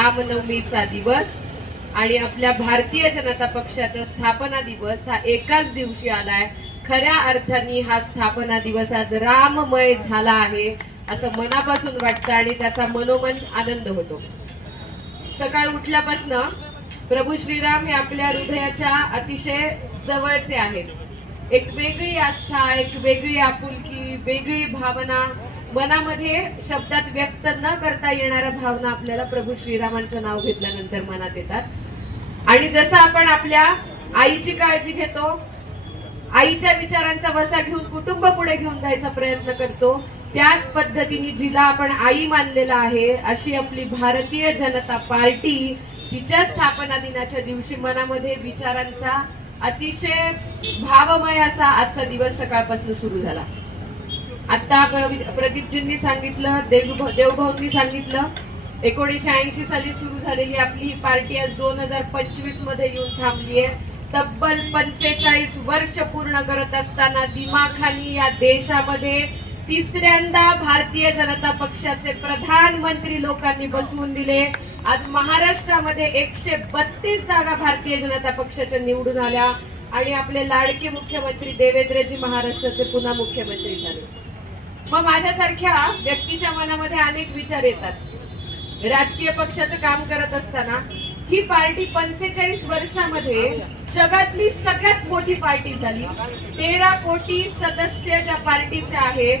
रामनवमीचा दिवस आणि आपल्या भारतीय जनता पक्षाचा स्थापना दिवस हा एकाच दिवशी आलाय। खऱ्या अर्थाने हा स्थापना दिवस आज राममय झाला आहे असं मनापासून वाटतं आणि त्याचा मनोमन आनंद होतो। सकाळ उठल्यापासून प्रभू श्रीराम हे आपल्या हृदयाच्या अतिशय जवळचे आहेत। एक वेगळी आस्था, एक वेगळी आपुलकी, वेगळी भावना मनामध्ये शब्दात व्यक्त न करता येणाऱ्या भावना आपल्याला प्रभू श्रीरामांचं नाव घेतल्यानंतर मनात येतात। आणि जसं आपण आपल्या आईची काळजी घेतो, आईच्या विचारांचा वसा घेऊन कुटुंब पुढे घेऊन जायचा प्रयत्न करतो, त्याच पद्धतीने जिला आपण आई मानलेला आहे अशी आपली भारतीय जनता पार्टी तिच्या स्थापना दिनाच्या दिवशी मनामध्ये विचारांचा अतिशय भावमय असा आजचा दिवस सकाळपासून सुरू झाला। आता प्रदीपजींनी सांगितलं, देवभाऊंनी सांगितलं, 1980 साली सुरू झालेली आपली ही पार्टी आज 2025 मध्ये येऊन थांबली आहे। तब्बल 45 वर्ष पूर्ण करत असताना दिमाखानी या देशामध्ये तिसऱ्यांदा भारतीय जनता पक्षाचे प्रधानमंत्री लोकांनी बसवून दिले। आज महाराष्ट्रामध्ये 132 जागा भारतीय जनता पक्षाच्या निवडून आल्या आणि आपले लाडके मुख्यमंत्री देवेंद्रजी महाराष्ट्राचे पुन्हा मुख्यमंत्री झाले। मग माझ्यासारख्या व्यक्तीच्या मनामध्ये अनेक विचार येतात। राजकीय पक्षाचं काम करत असताना ही पार्टी 45 वर्षामध्ये जगातली सगळ्यात मोठी पार्टी झाली। 13 कोटी सदस्य ज्या पार्टीचे आहेत,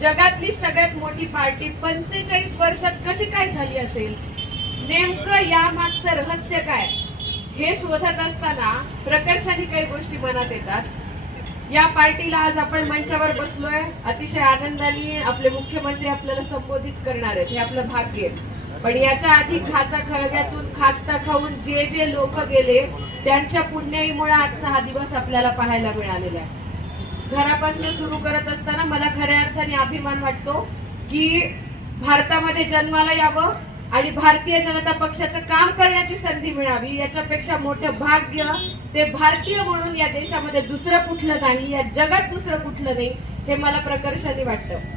जगातली सगळ्यात मोठी पार्टी 45 वर्षात कशी काय झाली असेल, नेमकं यामागचं रहस्य काय हे शोधत असताना प्रकर्षाने काही गोष्टी मनात येतात। या पार्टीला आज आपण मंचावर बसलोय, अतिशय आनंदाने आपले मुख्यमंत्री आपल्याला संबोधित करणार आहेत, हे आपलं भाग्य आहे। पण याच्या आधी खाचा खळग्यातून खास्ता खाऊन जे जे लोक गेले त्यांच्या पुण्याईमुळे आजचा हा दिवस आपल्याला पाहायला मिळालेला आहे। घरापासून सुरू करत असताना मला खऱ्या अर्थाने अभिमान वाटतो की भारतामध्ये जन्माला यावं आणि भारतीय जनता पक्षाचं काम करण्याची संधी मिळावी, याच्यापेक्षा मोठं भाग्य ते भारतीय म्हणून या देशामध्ये दुसरं कुठलं नाही, या जगात दुसरं कुठलं नाही, हे मला प्रकर्षाने वाटतं।